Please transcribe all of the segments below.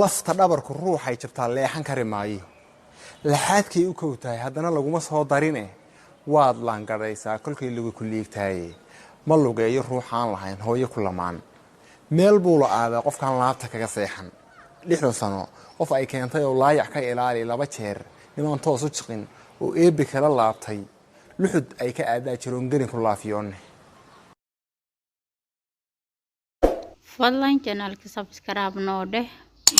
lafta dhabarku ruuxay jabtaa leexan kari maayo laxaadkay u kowtahay haddana laguma soo darine waad laangadhaysaa kolkay lagu ku liigtaaye ma lugeeyo ruuxaan lahayn hooyo ku lamaan meel buu la aadaa qofkaan laabta kaga seexan 6 sano qof ay keentay oo laayac ka ilaali 2 jeer nimaan toos u jiqin oo eebbi kala laabtay luxud ay ka aadaa jiroon gelin ku laafiyoonne fadlan channelka subscribe noo dheh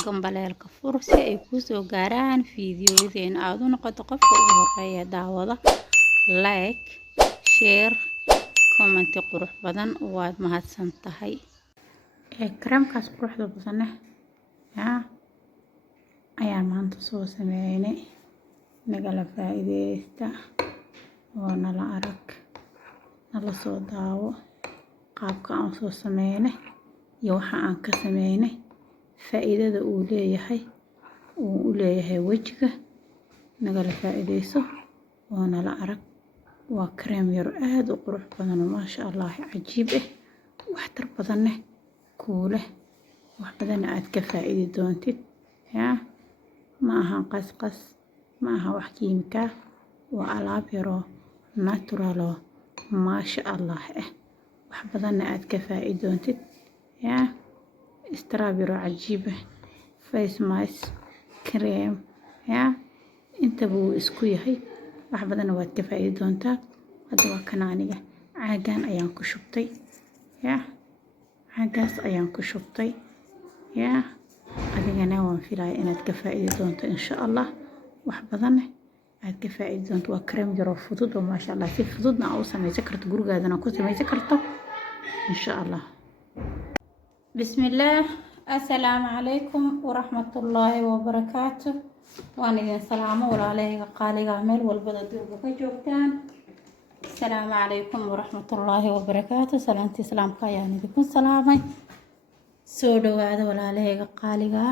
gambaleelka fur si ay ku soo gaaraan fiidiyoodeen aad u noqoto qofka ugu horeeya daawada like share comment qurux badan waad mahadsan tahay kareemkaas quruxda badan ayaan maanta soo sameeynay nagala faa'iideysta oo nala arag nala soo daawo qaabka aan soo sameeynay iyo waxa aan ka sameeynay faa'iidada uu leeyahay wajiga nagala faa'iideyso oo nala arag waa kareem yar aad u qurux badan oo maasha Allah cajiib wax tar badan kuule wax badan aad ka faa'iidi doontid ma aha qasqas ma aha wax kiimika waa alaab yar oo natural oo maasha Allah wax badan aad ka faa'iidi doontid strawberry cajiib face mask cream inta buu isku yahay wax badan waad ka faa'iidi doontaa hadda waa kan aniga caagan ayaan ku shubtay caagaas ayaan ku shubtay adigana waan filayaa inaad ka faa'iidi doonto insha Allah wax badan aad ka faa'iidi doonto waa kareem yar oo fudud oo maasha Allah si fududna aad u samaysan karto gurigaadana ku samaysan karto insha Allah bismillah assalaamu calaykum waraxmatullaahi wabarakaatu waan idin salaamo walaalahayga qaaliga meel walbada duuba ka joogtaan assalaamu calaykum waraxmatullaahi wabarakaatu salaantii islaamka ayaan idinku salaamay soo dhawaada walaalahayga qaaliga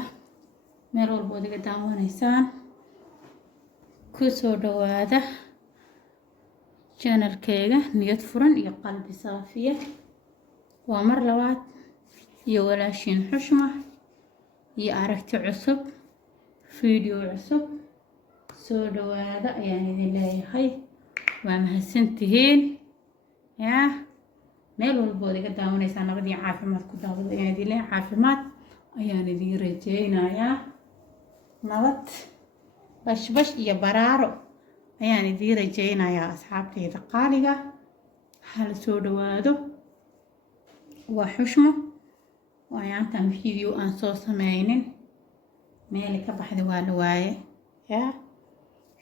meel walbada iga daawanaysaan ku soo dhawaada channelkayga niyad furan iyo qalbi saafiya waa mar labaad iyo walaashin xushma iyo aragti cusub video cusub soo dhawaada ayaan idin leeyahay waa mahadsantihiin meel walbood iga daawanaysaa nabad iyo caafimaad ku daawada ayaan idin leeyahay caafimaad ayaan idin rajaynayaa nabad bashbash iyo baraaro ayaan idin rajaynayaa asxaabtayda qaaliga hal soo dhawaado waa xushmo wayaantan video aan soo sameynin meel ka baxday waa la waaye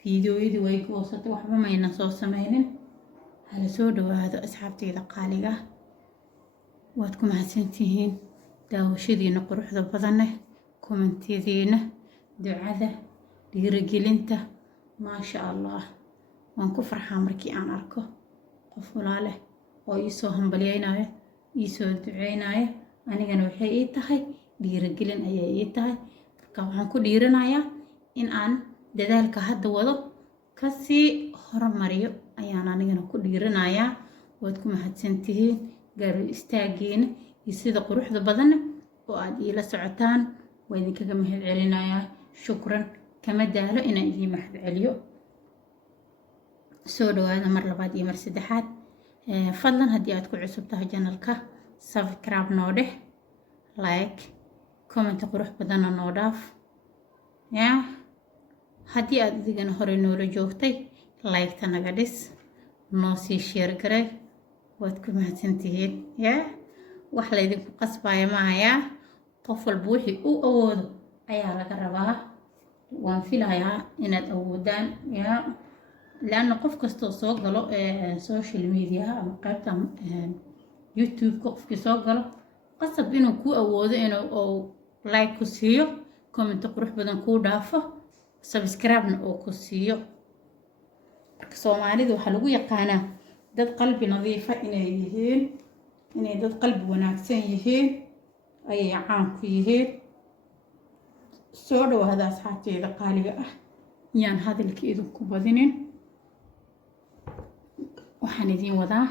videoyadii way goosatay waxba mayna soo sameynin hala soo dhawaado asxaabtayda qaaliga waad ku mahadsantihiin daawashadiina quruxda badan kommentiyadiina ducada dhiirigelinta maasha Allah waan ku farxaa markii aan arko qof walaal oo ii soo hambalyeynaayo ii soo duceynayo anigana waxay ii tahay dhiirigelin ayay ii tahay marka waxaan ku dhiiranayaa in aan dadaalka hadda wado ka sii horumariyo ayaan anigana ku dhiiranayaa waad ku mahadsantihiin gaari istaagiina iyo sida quruxda badan oo aad ila socotaan waa idinkaga mahadcelinayaa shukran kama daalo inaan idin mahadceliyo soo dhawaada mar labaad iyo mar saddexaad fadlan haddii aad ku cusub tahay channelka subscribe noo dheh like comment qurux badan noo dhaaf haddii aad adigana hore noola joogtay like ta naga dhis noo sii share garay waad ku mahadsantihiin wax la idinku qasbaya maaha qof walba wixii uu awoodo ayaa laga rabaa waan filayaa inaad awoodaan laana qof kastoo soo galo social media ama qaybta YouTube qofkii soo galo qasab inuu ku awoodo inuu like ku siiyo comment qurux badan ku dhaafo subscribe na oo ku siiyo marka Soomaalidu waxa lagu yaqaanaa dad qalbi nadiif inay yihiin inay dad qalbi wanaagsan yihiin ay caan ku yihiin soo dhawaada asxaabtayda qaaliga yaan hadalka idinku badinin waxaan idin wadaa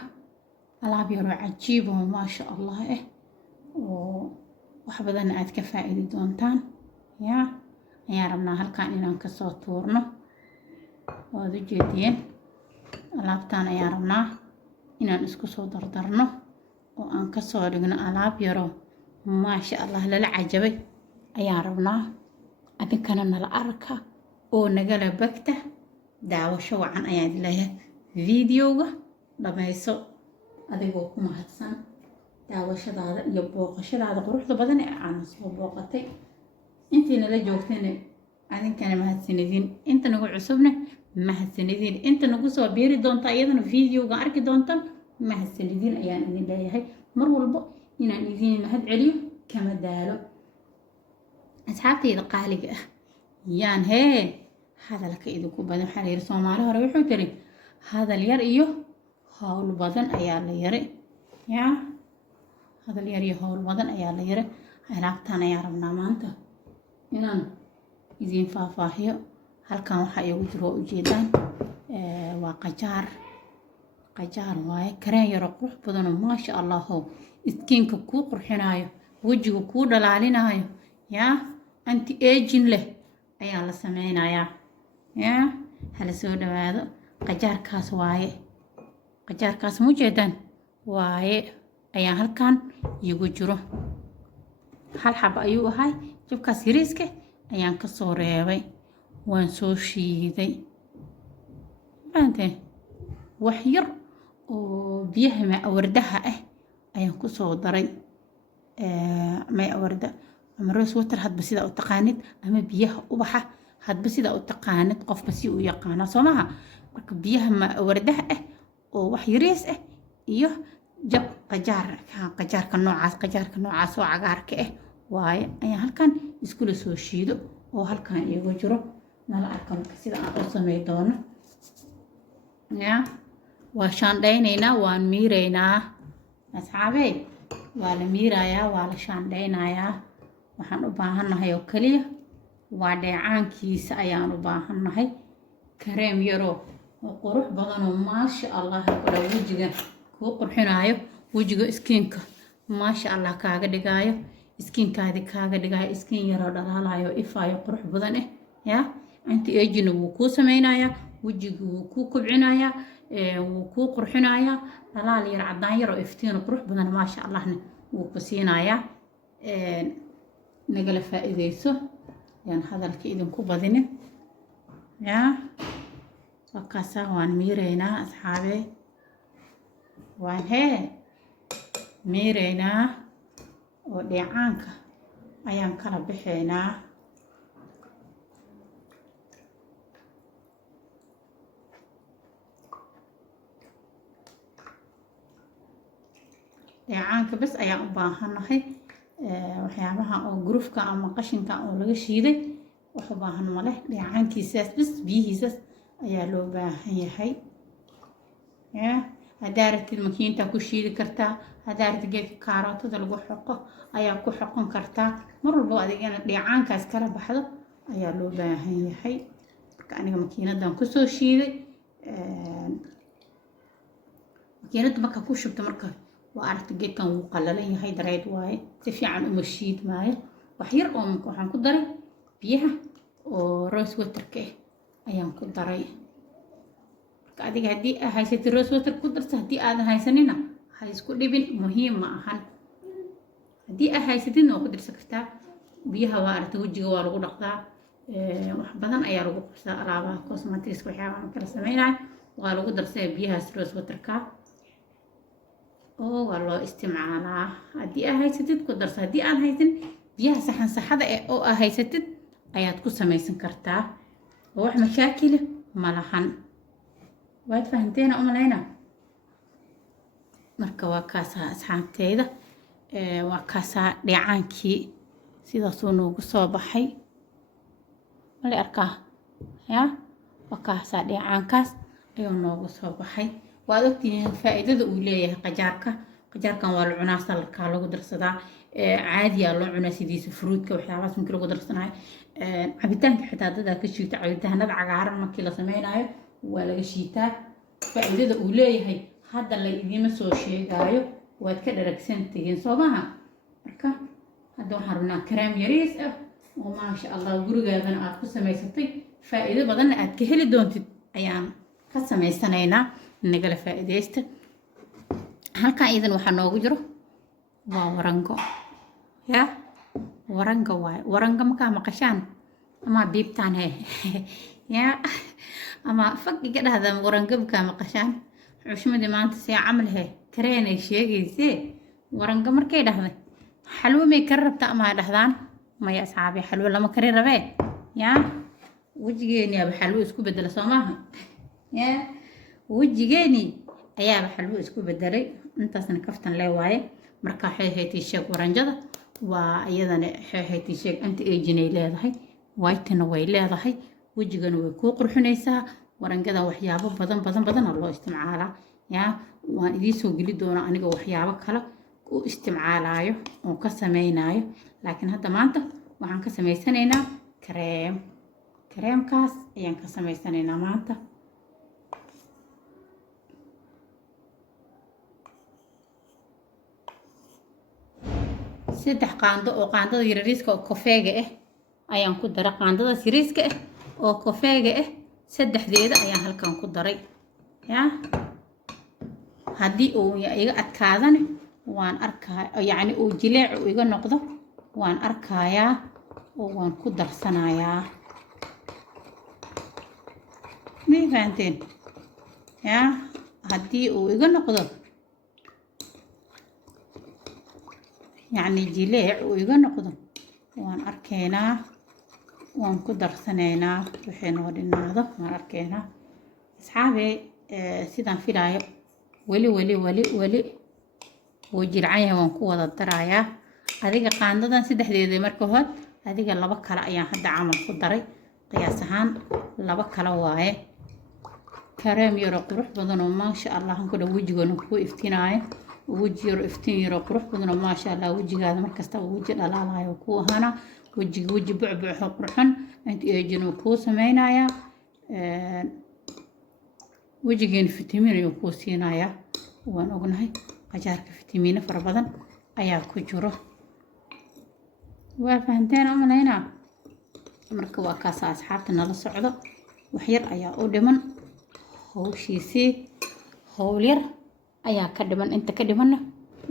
alaab yar oo cajiib oo maasha Allah oo wax badan aad ka faa'iidi doontaan ayaan rabnaa halkan inaan kasoo tuurno. waad u jeediyeen alaabtaan ayaan rabnaa inaan isku soo dardarno oo aan kasoo dhigno alaab yaro maasha allah lala cajabay ayaan rabnaa. adinkana nala arka oo nagala bagta daawasho wacan ayaan leeyahay. videoga dhamayso adigoo ku mahadsan daawashadaada iyo booqashadaada quruxda badan ee aan soo booqatay. intii nala joogtayna adinkana mahadsanidin, inta nagu cusubna mahadsanidin, inta nagu soo biiri doonta iyadana videoga arki doonta mahadsanidin ayaan idin leeyahay. mar walba inaan idin mahad celiyo kama daalo. asxaabtayda qaaliga ah yaan hadalka idinku badan. waxaa la yidhi Soomaali hore wuxuu tiri hadal yar iyo hawl badan ayaa la yiri. hadal yar iyo hawl badan ayaa la yiri. alaabtaan ayaan rabnaa maanta inaan idin faahfaahiyo. halkan waxaa iigu jiro waa ujeedaan waa qajaar waaye. kareen yaro qurux badanoo maasha allahu iskiinka kuu qurxinaayo, wejiga kuu dhalaalinaayo, anti aging leh ayaa la sameynayaa. hala soo dhawaado. qajaarkaas waaye, qajaarkaas ma ujeedaan waaye ayaan halkan iigu jiro. hal xaba ayuu ahay. jabkaas yariiska ayaan kasoo reebay, waan soo shiiday. wax yar oo biyaha maawardaha ah ayaan kusoo daray. maawarda ama rose water hadba sidaa u taqaanid, ama biyaha ubaxa hadba sidaa u taqaanid, qofba si uu yaqaana soo maha. marka biyaha maawardaha ah oo wax yariis ah iyo jab qajaarka noocaas oo cagaarka ah waaye ayaan halkan iskula soo shiido oo halkan iigu jiro. nala arka marka sida aan u samey doono. waa shaandhaynaynaa, waan miiraynaa asxaabey. waa la miirayaa, waa la shaandhaynayaa. waxaan u baahannahay oo kaliya waa dheecaankiisa ayaan u baahannahay. kareem yaroo oo qurux badanoo maasha allah kula wejiga kuu qurxinaayo, wejiga iskiinka maasha allah kaaga dhigaayo, iskiinkaadi kaaga dhigaayo iskiin yaroo dhalaalayo ifaayo qurux badan anti aging wuu kuu sameynayaa, wejiga wuu kuu kobcinayaa, wuu kuu qurxinayaa. dhalaal yar cadaan yaroo iftiin qurux badan maasha allahna wuu ku siinayaa. nagala faa'iideyso yaan hadalka idinku badinin. wakaasaa waan miiraynaa asxaabey. waan miiraynaa oo dheecaanka ayaan kala bixaynaa. dheecaanka bas ayaan u baahannahay. waxyaabaha oo gurufka ama qashinka oo laga shiiday wax u baahan ma leh. dheecaankiisaas bas biyihiisaas ayaa loo baahan yahay. haddaa rabtid makiinta ku shiidi kartaa, haddaa rabtid geedka kaarootada lagu xoqo ayaa ku xoqon kartaa. mar walba adigana dheecaankaas kala baxdo ayaa loo baahan yahay. marka aniga makiinadan kusoo shiiday. makiinada markaa ku shubto marka waa aragta geedkan wuu qallalan yahay, dareed waaye, si fiican uma shiid maayo. wax yar oo waxaan ku daray biyaha oo rose waterka ayaan ku daray. marka adiga haddii aad haysatid rose water ku darto, haddii aadan haysanina ha isku dhibin, muhiim ma ahan. haddii aad haysatidna waa ku darsan kartaa. biyaha waa aragta wejiga waa lagu dhaqdaa. wax badan ayaa lagu qabsaa alaabaha cosmetics waxyaabaha kala sameynayo waa lagu darsaa biyahaas rose waterka oo waa loo isticmaalaa. haddii aad haysatid ku darso, haddii aad haysan biyaha saxada oo aad haysatid ayaad ku samaysan kartaa. oo wax mashaakil ma lahan. waad fahanteena u malayna. marka waa kaasaa asxaabteyda. waa kaasaa dheecaankii sidaasuu noogu soo baxay. mala arkaa waa kaasaa dheecaankaas ayuu noogu soo baxay. waad ogtihiin faa'iidada uu leeyahay qajaarkan waa la cunaa, saladkaa lagu darsadaa, caadiyaa loo cunaa sidiisa fruudka waxyaabahaas markii lagu darsanayo. cabitaanka xitaa dadaa ka shiita, cabitaanada cagaaran markii la sameynayo waa laga shiitaa. faa'iidada uu leeyahay hadda la idiima soo sheegaayo, waad ka dharagsan tihiin soo maha. marka hadda waxaan rabnaa kareem yariis ah وما شاء الله guriga aad ku samaysatay faa'iido badan aad ka heli doontid ayaan ka samaysanayna nagala faa'iideysta halka idan waxa noogu jiro waa warango ya warango waay warango ma ka maqashaan ama biibtaan he ya ama faqiga dhahda warango ka maqashaan xushmadi maanta si camal he kareenay sheegaysay warango markay dhahday xalwo may ka rabta ama dhahdaan ما يا أصحابي حلوة لما كرين ربيه يا وجيني أبي حلوة اسكو بدل سماها يا وجيني أيا أبي حلوة اسكو بدلي أنت سنكفتن لي واي مركا حي تيشيك ورنجدة وأيضا حي تيشيك أنت إيجيني لي ضحي وايتنا وي لي ضحي وجينا ويكوق رحنيسا ورنجدة وحيابة بدن الله استمعالا يا وإذا سوق لي دونا أنا وحيابة كلا واستمعالايو وكسمينايو لكن هذا مانتا waxaan ka sameysanaynaa kareemkaas ayaan ka sameysanaynaa maanta saddex qaando oo qaandada yariiska oo kofeega ah ayaan ku daray qaandadaas yariiska ah oo kofeega ah saddexdeeda ayaan halkan ku daray ya haddii uu iga adkaadana waan arkaa yacni uu jileec iga noqdo waan arkayaa oo waan ku darsanayaa ma fahanteen ya haddii uu iga noqdo yacni jileec uu iga noqdo waan arkaynaa waan ku darsanaynaa wixii noo dhinaado waan arkaynaa asxaabey sidaan filaayo weli wuu jircan yahay waan ku wada darayaa adiga qaandadan saddexdeeda marka hore adiga laba kale ayaan hadda camal ku daray qiyaas ahaan laba kale waaye kareem yaro qurux badan oo maasha Allah aan ku dhaw wajigana ku iftiinaayo waji yaro iftiin yaro qurux badan oo maasha Allah wajigaada markasta waji dhalaalayo ku ahana waji bucbuc qurxan inta eejino ku sameynaya wajigeen fitamiin ayuu ku siinaya waan ognahay qajaarka fitamiino fara badan ayaa ku jiro waa fahanteen amalayna marka waa kaas asxaabta nala socdo wax yar ayaa u dhiman hawshiisii hawl yar ayaa ka dhiman inta ka dhimanna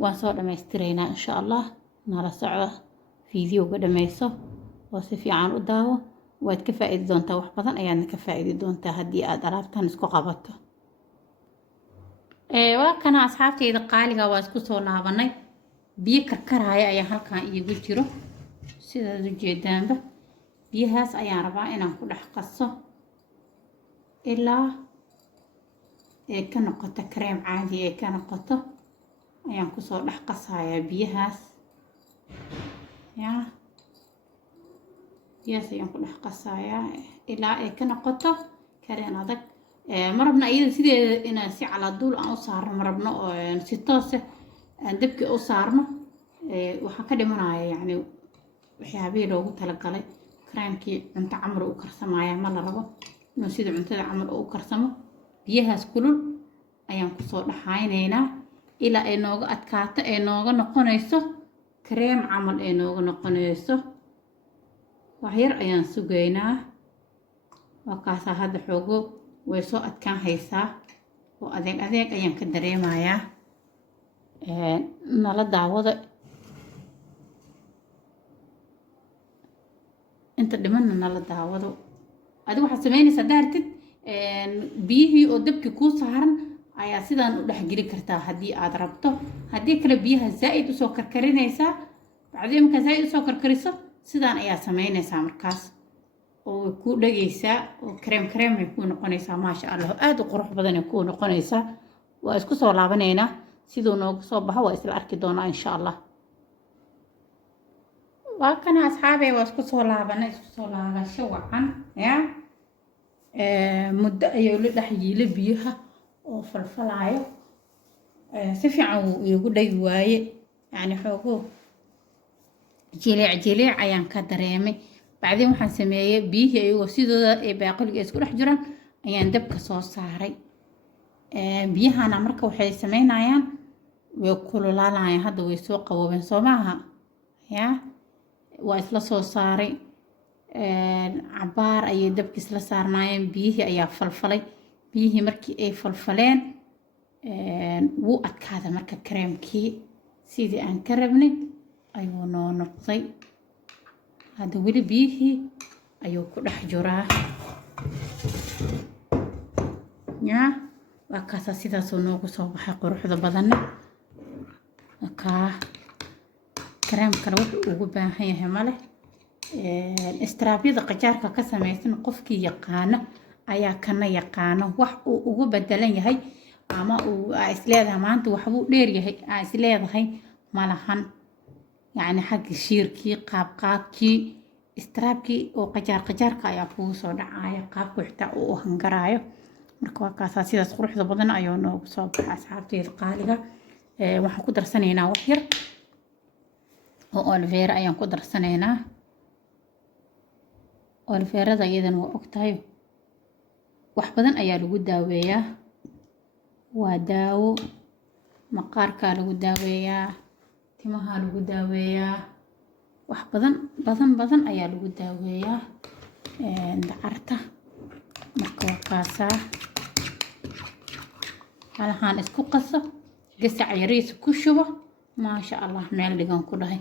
waan soo dhammaystiraynaa insha Allah nala socdo fiidiyowga dhammayso oo si fiican u daawo waad ka faa'iidi doontaa wax badan ayaadna ka faa'iidi doontaa haddii aad alaabtan isku qabato waa kana asxaabtayda qaaliga waa isku soo laabanay biyo karkaraya ayaa halkan iigu jiro sidaad u jeedaanba biyahaas ayaan rabaa inaan ku dhex qaso ilaa ay ka noqoto kareem caadi ay ka noqoto ayaan kusoo dhex qasayaa biyahaas yaa biyahaas ayaan ku dhex qasayaa ilaa ay ka noqoto kareem adag marabna iyada sideeda inaan si caladuul aan u saarno marabna oo si toos aan dabki u saarno waxaa ka dhimanaya yacni waxyaabihii loogu talagalay kareemkii cunto camal u karsamaya ma la rabo inuu sida cuntada camal u karsamo biyahaas kulul ayaan kusoo dhaxaynaynaa ilaa ay nooga adkaato ay nooga noqonayso kareem camal ay nooga noqonayso wax yar ayaan sugaynaa waa kaasaa hadda xoogo way soo adkaan haysaa oo adeeg ayaan ka dareemayaa nala daawada inta dhimanna nala daawado adigu waxaad samaynaysaa daartid biyihii oo dabkii kuu saaran ayaa sidaan u dhexgeli kartaa haddii aad rabto haddii kale biyaha zaa'id usoo karkarinaysaa bacdii markaa zaa'id usoo karkariso sidaan ayaa samaynaysaa markaas oo way kuu dhagaysaa oo kareem ay kuu noqonaysaa maasha Allah aad u qurux badan ay kuu noqonaysaa waa isku soo laabanaynaa sidoo noogu soo baxo waa isla arki doonaa insha Allah waa kana asxaabey waa isku soo laabasho wacan ya muddo ayuu la dhex yiila biyaha oo falfalaayo si fiican wuu iigu dhagi waaye yani xoogo jileec ayaan ka dareemay bacdeen waxaan sameeyay biyihii ayagoo sidooda ee baaqoliga isku dhex jiraan ayaan dabka soo saaray biyahana marka waxay sameynayaan way kululaanayaan hadda way soo qaboobeen soo maaha ya waa isla soo saaray cabaar ayay dabkiis la saarnaayeen biyihii ayaa falfalay biyihii markii ay falfaleen wuu adkaaday marka kareemkii sidii aan ka rabnay ayuu noo noqday hadda weli biyihii ayuu ku dhex jiraa yaa waa kaasa sidaasuu noogu soo baxay quruxda badanna kareem kale wuxuu ugu baahan yahay male istraabyada qajaarka ka samaysan qofkii yaqaana ayaa kana yaqaana wax uu ugu bedelan yahay ama uu isleedahay maanta waxbuu dheer yahay isleedahay malahan yacni xagga shiirkii qaabkii istraabkii oo qajaarka ayaa kugu soo dhacaya qaabku xitaa uu hangaraayo marka waa kaasaa sidaas quruxda badan ayuu noogu soo baxay asxaabteeda qaaliga waxaan ku darsanaynaa wax yar oo olivera ayaan ku darsanaynaa oliverada iyadana waa ogtahay wax badan ayaa lagu daaweeyaa waa daawo maqaarkaa lagu daaweeyaa timaha lagu daaweeyaa wax badan ayaa lagu daaweeyaa dacarta marka waa kaasaa halahaan isku qaso gasac yariisa ku shubo maasha allah meel dhigan ku dhahay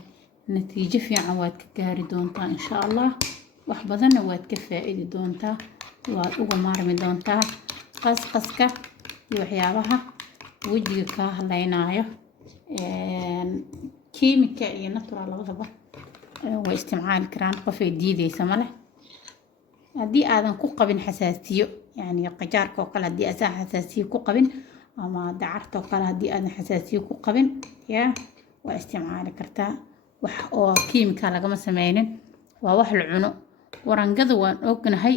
natiijo fiican waad ka gaari doontaa insha allah wax badanna waad ka faa'iidi doontaa waad uga maarmi doontaa qasqaska iyo waxyaabaha wejiga kaa hadlaynaayo kiimika iyo natural labadaba way isticmaali karaan qofay diidaysa male haddii aadan ku qabin xasaasiyo yani qajaarka oo kale haddii aadan xasaasiyo ku qabin ama dacarta oo kale haddii aadan xasaasiyo ku qabin yaa waa isticmaali kartaa wax oo kiimika lagama sameynin waa wax la cuno warangada waan ognahay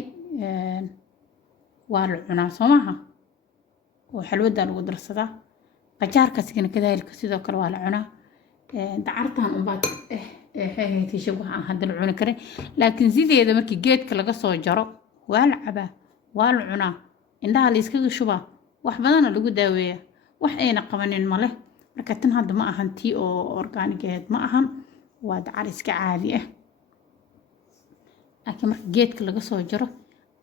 waa la cunaa soo maaha oo xalwada lagu darsadaa qajaarkaasina kadaalika sidoo kale waa la cunaa dacartan unbaad heetiisha waxaan hadda la cuni karin laakiin sideeda markii geedka laga soo jaro waa la cabaa waa la cunaa indhaha la iskaga shubaa wax badana lagu daaweeyaa wax ayna qabanin male marka tan hadda ma ahan tii oo organigeed ma ahan waa dacar iska caadi ah laakiin marka geedka laga soo jaro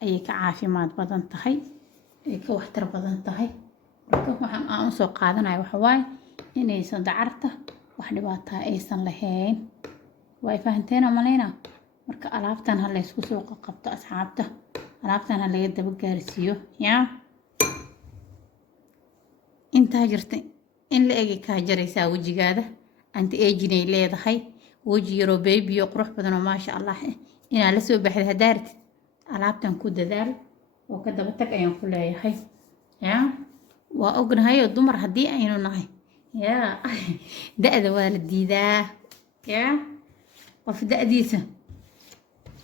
ayay ka caafimaad badan tahay ay ka waxtar badan tahay marka waxaan aan u soo qaadanayo waxa waaye inaysan dacarta wax dhibaato aysan lahayn way fahanteen malayna marka alaabtan hal la isku soo qabto asxaabta alaabtan hal laga daba gaarsiiyo yaa inta jirta in la eegi ka jaraysaa wajigaada anti aging ay leedahay waji yaro baby oo qurux badan oo maasha allah inaa la soo baxday hadaartid alaabtan ku dadaal oo ka daba tag ayaan ku leeyahay yaa waa ognahay oo dumar haddii aynu nahay yaa da'da waa la diidaa yaa qof da'diisa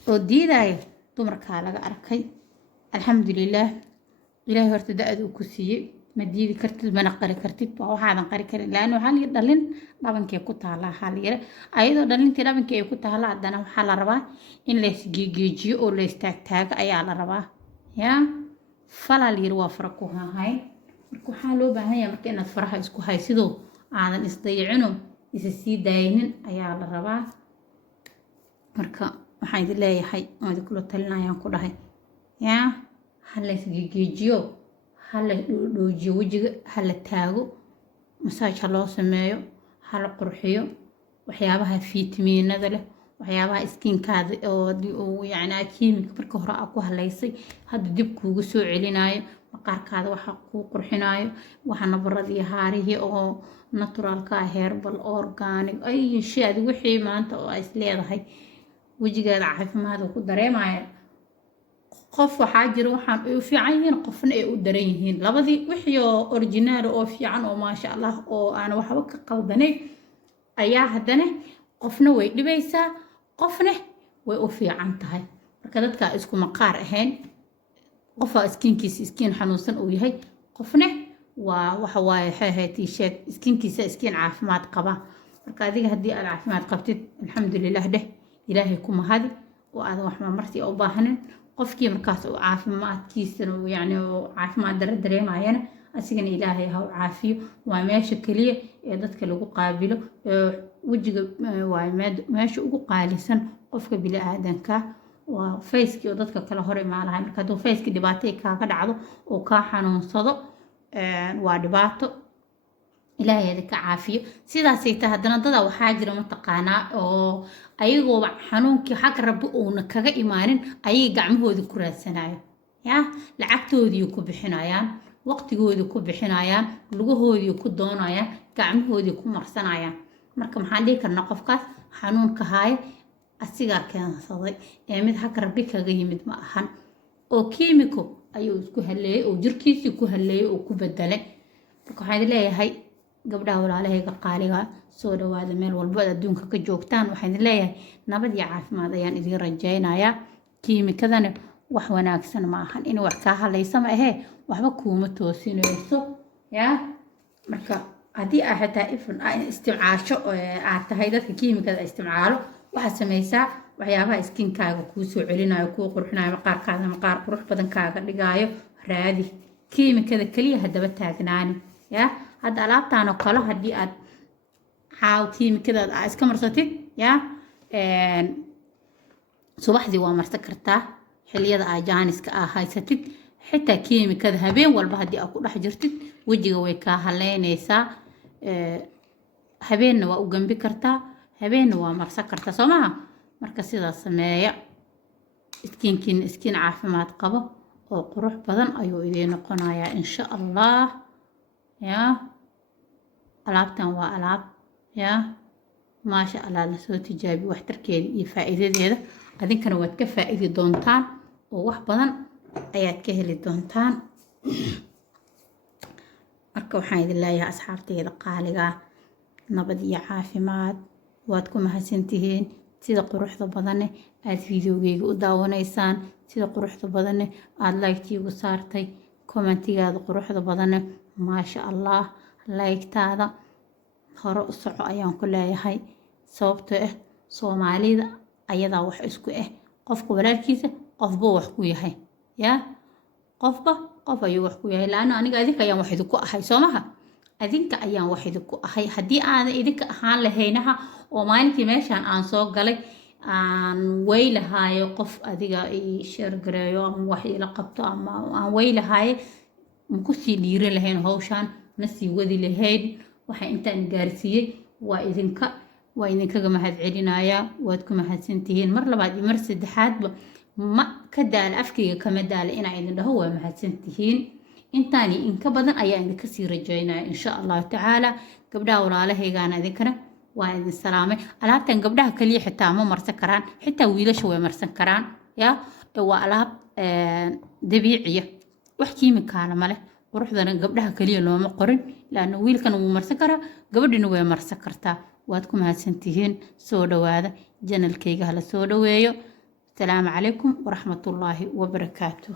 oo diidaayo dumarkaa laga arkay alxamdulilaah ilaahay horta da'da uu ku siiyey ma diidi kartid mana qari kartid waa waxaadan qari karin laanno waxaa liyi dhalin dhabankee ku taallaa waxaa layira ayadoo dhalintii dhabankii ay ku taalla haddana waxaa la rabaa in laysgeegeejiyo oo laystaagtaago ayaa la rabaa yaa falaa layiri waa fara ku hahayn marka waxaa loo baahan yahay marka inaad faraha isku haysidoo aadan isdayicino isa sii daayinin ayaa la rabaa marka waxaan idin leeyahay aan idinkula talinayaan ku dhahay yaa ha laysgeegeejiyo hala dhoojiyo wajiga hala taago masaaj ha loo sameeyo hala qurxiyo waxyaabaha fiitamiinada leh waxyaabaha iskiinkaada oo yacni kiimika marka hore aa ku halaysay hadda dib kuugu soo celinayo maqaarkaada waxa kuu qurxinayo waxa nabaradii haarihii oo naturalka herbal organic ay shay adiga wixii maanta oo is leedahay wajigaada caafimaad ku dareemaya qof waxaa jira waxaan ay u fiican yihiin qofna ay u daran yihiin labadii wixii oo originaal oo fiican oo maasha allah oo aan waxba ka qaldanay ayaa haddana qofna way dhibaysaa qofna way u fiican tahay marka dadka isku maqaar ahayn qofa iskiinkiisa iskiin xanuunsan uu yahay qofna waa waxa waaye xeeheetii sheeg iskiinkiisa iskiin caafimaad qaba marka adiga haddii aad caafimaad qabtid alxamdulilah dheh ilaahay ku mahadi oo aadan wax marmartii u baahanin qofkii markaas uu caafimaadkiisana yani caafimaad dara dareemayana asigana ilaahay ha u caafiyo waa meesha keliya ee dadka lagu qaabilo wejiga waa meesha ugu qaalisan qofka bini aadanka waa fayskii oo dadka kala hor imaan lahay marka hadduu fayskii dhibaato kaaga dhacdo oo kaa xanuunsado waa dhibaato ilaahay idinka caafiyo sidaasay tahay haddana dada waxaa jira mataqaanaa oo ayagooba xanuunkii xag rabbi uuna kaga imaanin ayay gacmahoodii ku raadsanayo ya lacagtoodii ku bixinayaan waqtigoodii ku bixinayaan lugahoodii ku doonayaan gacmahoodii ku marsanayaan marka maxaan dhihi karnaa qofkaas xanuunka haaye asigaa keensaday ee mid xag rabbi kaga yimid ma ahan oo kiimiko ayuu isku haleeyey oo jirkiisii ku haleeyey oo ku bedelay marka waxaan leeyahay gabdhaha walaalahayga qaaliga soo dhawaada meel walba adduunka ka joogtaan waxaan leeyahay nabad iyo caafimaad ayaan idin rajaynayaa kiimikadana wax wanaagsan ma ahan in wax kaa halaysa ma ahee waxba kuuma toosinayso ya marka haddii aad xitaa ifan isticmaasho aad tahay dadka kiimikada isticmaalo waxaad samaysaa waxyaabaha iskinkaaga kuu soo celinayo kuu qurxinayo maqaarkaada maqaar qurux badan kaaga dhigaayo raadi kiimikada keliya haddaba taagnaani ya hadda alaabtaan oo kale haddii aad caaw kiimikadaad aa iska marsatid ya subaxdii waa marsan kartaa xilliyada aa jaaniska aa haysatid xitaa kiimikada habeen walba haddii aa ku dhex jirtid wejiga way kaa haleynaysaa habeenna waa u gambi kartaa habeenna waa marsan kartaa soo maha marka sidaas sameeya iskiinkiina iskiin caafimaad qabo oo qurux badan ayuu idiin noqonayaa insha allah ya alaabtan waa alaab ya maasha allah lasoo tijaabiyo waxtarkeeda iyo faa'iidadeeda adinkana waad ka faa'iidi doontaan oo wax badan ayaad ka heli doontaan marka waxaan idin leeyahay asxaabteyda qaaliga nabad iyo caafimaad waad ku mahadsantihiin sida quruxda badane aad fiidiyogeyga u daawanaysaan sida quruxda badane aad like-tiigu saartay commentigaada quruxda badane maasha allah like-taada hore u soco ayaan ku leeyahay sababtoo ah soomaalida ayadaa wax isku ah qofka walaalkiisa qofba wax ku yahay ya qofba qof ayuu wax ku yahay laana aniga adinka ayaan wax idinku ahay soo maha adinka ayaan wax idinku ahay haddii aanan idinka ahaan lahaynaha oo maalinkii meeshaan aan soo galay aan weylahaayo qof adiga i sheergareeyo ama wax ila qabto ama aan weylahaaye makusii dhiiri lahayn hawshaan ma sii wadi lahayn waxaa intaan gaarsiiyey waa idinkaga mahad celinayaa waad ku mahadsantihiin mar labaad iyo mar saddexaadba ma ka daala afkayga kama daala inaa idin dhaho waa mahadsantihiin intaani inka badan ayaa idinka sii rajaynaya insha allahu tacaala gabdhaha walaalahaygaana idinkana waa idin salaamay alaabtan gabdhaha kaliya xitaa ma marsan karaan xitaa wiilasha way marsan karaan ya waa alaab dabiiciya wax kiimikaana maleh quruxdana gabdhaha kaliya looma qorin laana wiilkana wuu marsan karaa gabadhina way marsan kartaa waad ku mahadsantihiin soo dhawaada janalkayga hala soo dhaweeyo asalaamu calaykum waraxmatullaahi wabarakaatuh